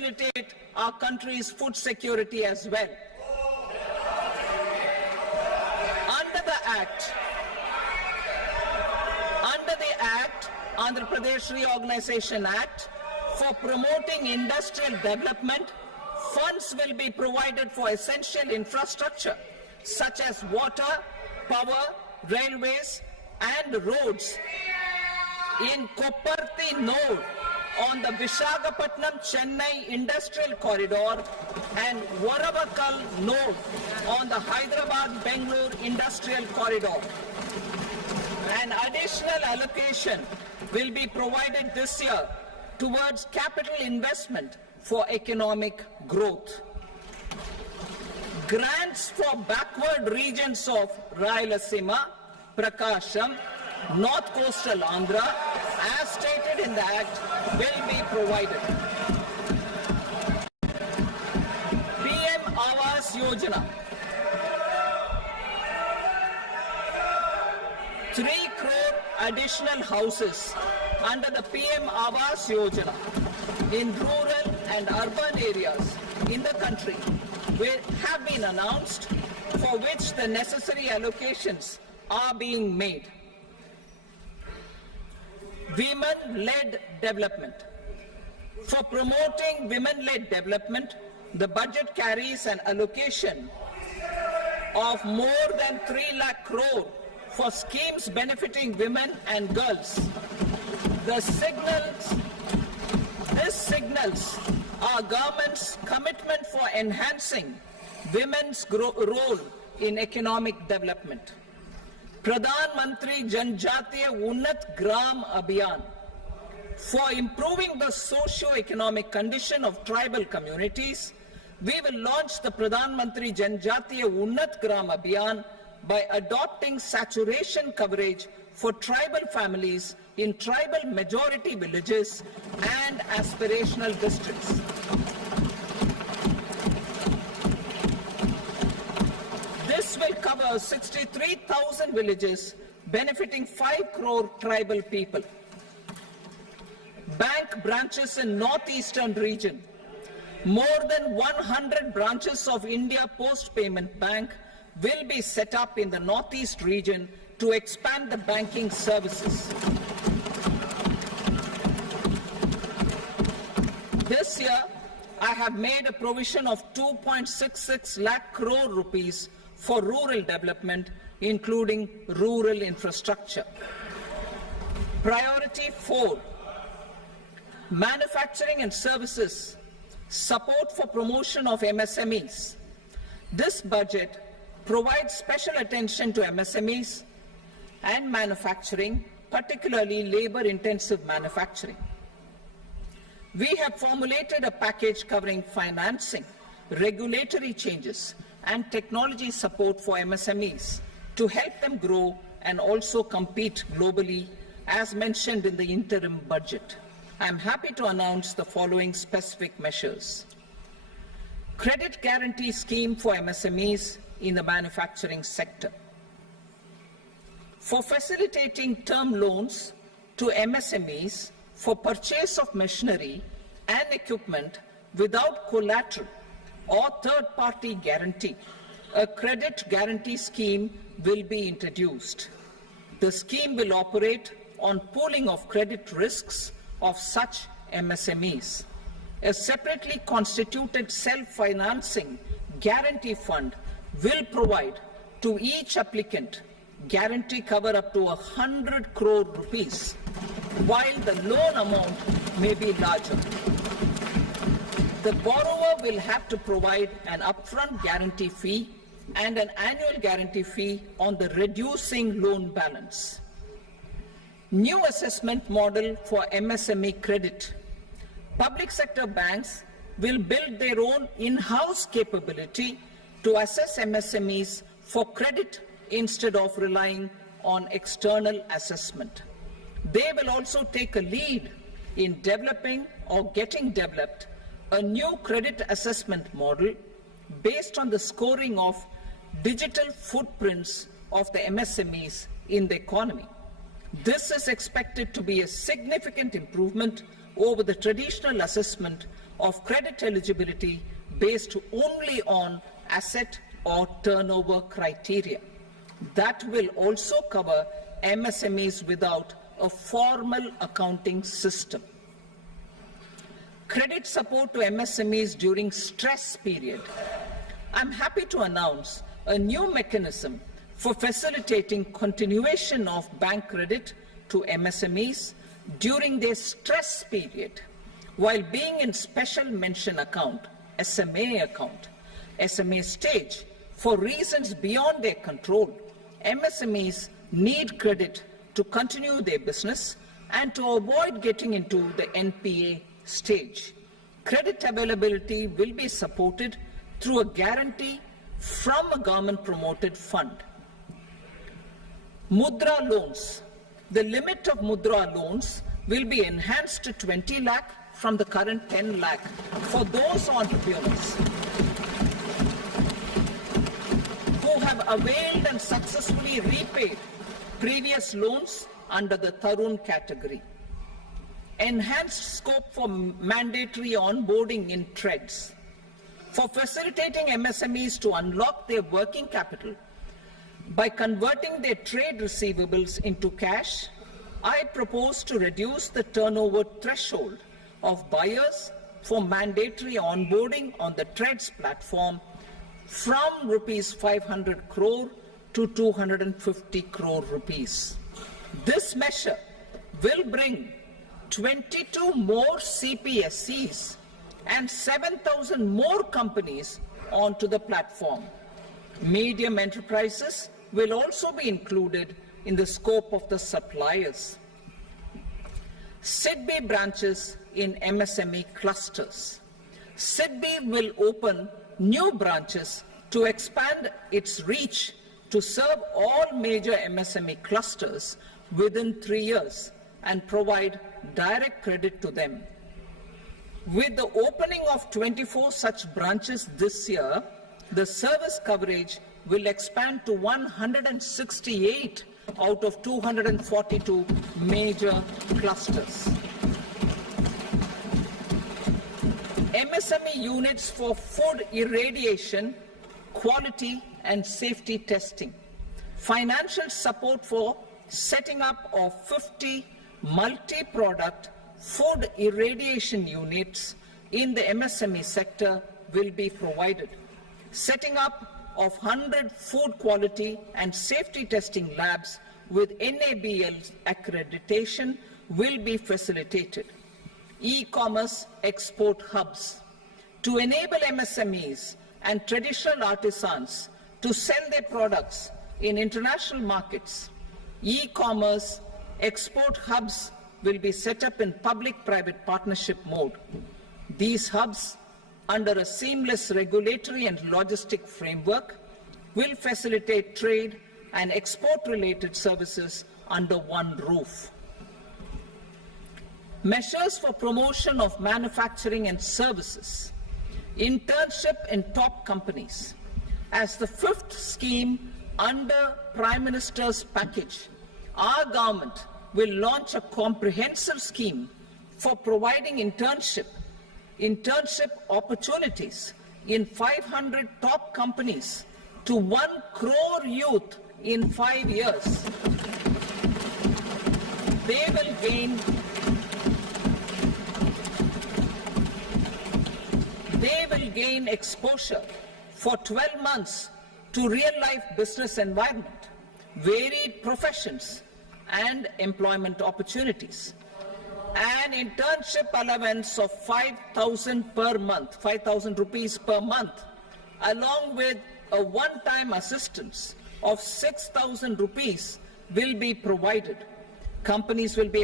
facilitate our country's food security as well. Under the Act, Andhra Pradesh Reorganization Act, for promoting industrial development, funds will be provided for essential infrastructure such as water, power, railways and roads in Kopparthi node on the Visakhapatnam-Chennai Industrial Corridor and Varavakal node on the Hyderabad-Bengaluru Industrial Corridor. An additional allocation will be provided this year towards capital investment for economic growth. Grants for backward regions of Rayalaseema, Prakasam, North Coastal Andhra, as stated in the Act, will be provided. PM Awas Yojana. 3 crore additional houses under the PM Awas Yojana in rural and urban areas in the country have been announced, for which the necessary allocations are being made. Women-led development. For promoting women-led development, the budget carries an allocation of more than 3 lakh crore for schemes benefiting women and girls. This signals our government's commitment for enhancing women's role in economic development. Pradhan Mantri Janjatiya Unnat Gram Abhiyan. For improving the socio-economic condition of tribal communities, we will launch the Pradhan Mantri Janjatiya Unnat Gram Abhiyan by adopting saturation coverage for tribal families in tribal majority villages and aspirational districts. This will cover 63,000 villages, benefiting 5 crore tribal people. Bank branches in northeastern region. More than 100 branches of India Post Payment Bank will be set up in the northeast region to expand the banking services. This year, I have made a provision of 2.66 lakh crore rupees for rural development, including rural infrastructure. Priority 4, manufacturing and services, support for promotion of MSMEs. This budget provides special attention to MSMEs and manufacturing, particularly labor-intensive manufacturing. We have formulated a package covering financing, regulatory changes, and technology support for MSMEs to help them grow and also compete globally, as mentioned in the interim budget. I am happy to announce the following specific measures. Credit guarantee scheme for MSMEs in the manufacturing sector. For facilitating term loans to MSMEs for purchase of machinery and equipment without collateral or third-party guarantee, a credit guarantee scheme will be introduced. The scheme will operate on pooling of credit risks of such MSMEs. A separately constituted self-financing guarantee fund will provide to each applicant guarantee cover up to 100 crore rupees, while the loan amount may be larger. The borrower will have to provide an upfront guarantee fee and an annual guarantee fee on the reducing loan balance. New assessment model for MSME credit. Public sector banks will build their own in-house capability to assess MSMEs for credit instead of relying on external assessment. They will also take a lead in developing or getting developed a new credit assessment model based on the scoring of digital footprints of the MSMEs in the economy. This is expected to be a significant improvement over the traditional assessment of credit eligibility based only on asset or turnover criteria. That will also cover MSMEs without a formal accounting system. Credit support to MSMEs during stress period. I'm happy to announce a new mechanism for facilitating continuation of bank credit to MSMEs during their stress period while being in special mention account, SMA stage, for reasons beyond their control. MSMEs need credit to continue their business and to avoid getting into the NPA stage. Credit availability will be supported through a guarantee from a government-promoted fund. Mudra loans. The limit of Mudra loans will be enhanced to 20 lakh from the current 10 lakh for those entrepreneurs who have availed and successfully repaid previous loans under the Tarun category. Enhanced scope for mandatory onboarding in TReDS. For facilitating MSMEs to unlock their working capital by converting their trade receivables into cash, I propose to reduce the turnover threshold of buyers for mandatory onboarding on the TReDS platform from rupees 500 crore to 250 crore rupees. This measure will bring 22 more CPSCs and 7,000 more companies onto the platform. Medium enterprises will also be included in the scope of the suppliers. SIDBI branches in MSME clusters. SIDBI will open new branches to expand its reach to serve all major MSME clusters within 3 years and provide direct credit to them. With the opening of 24 such branches this year, the service coverage will expand to 168 out of 242 major clusters. MSME units for food irradiation, quality and safety testing. Financial support for setting up of 50 multi-product food irradiation units in the MSME sector will be provided. Setting up of 100 food quality and safety testing labs with NABL accreditation will be facilitated. E-commerce export hubs. To enable MSMEs and traditional artisans to sell their products in international markets, e-commerce export hubs will be set up in public-private partnership mode. These hubs, under a seamless regulatory and logistic framework, will facilitate trade and export-related services under one roof. Measures for promotion of manufacturing and services. Internship in top companies. As the fifth scheme under Prime Minister's package, our government will launch a comprehensive scheme for providing internship opportunities in 500 top companies to 1 crore youth in 5 years. They will gain exposure for 12 months to real-life business environment, varied professions, and employment opportunities. An internship allowance of 5,000 per month, 5,000 rupees per month, along with a one-time assistance of 6,000 rupees will be provided. Companies will be